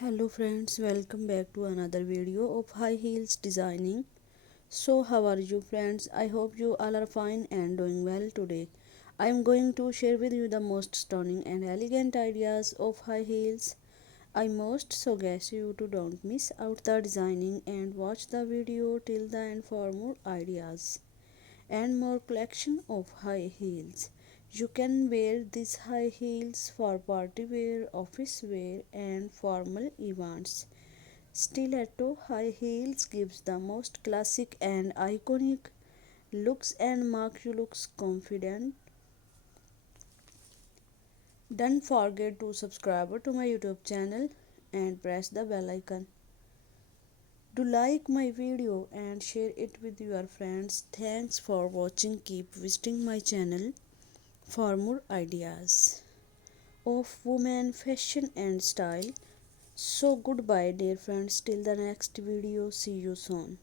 Hello friends, welcome back to another video of high heels designing. So how are you friends? I hope you all are fine and doing well today. I am going to share with you the most stunning and elegant ideas of high heels. I most suggest you to don't miss out the designing and watch the video till the end for more ideas and more collection of high heels. You can wear these high heels for party wear, office wear and formal events. Stiletto high heels gives the most classic and iconic looks and make you looks confident. Don't forget to subscribe to my YouTube channel and press the bell icon. Do like my video and share it with your friends. Thanks for watching. Keep visiting my channel for more ideas of women fashion and style. So goodbye dear friends, till the next video, see you soon.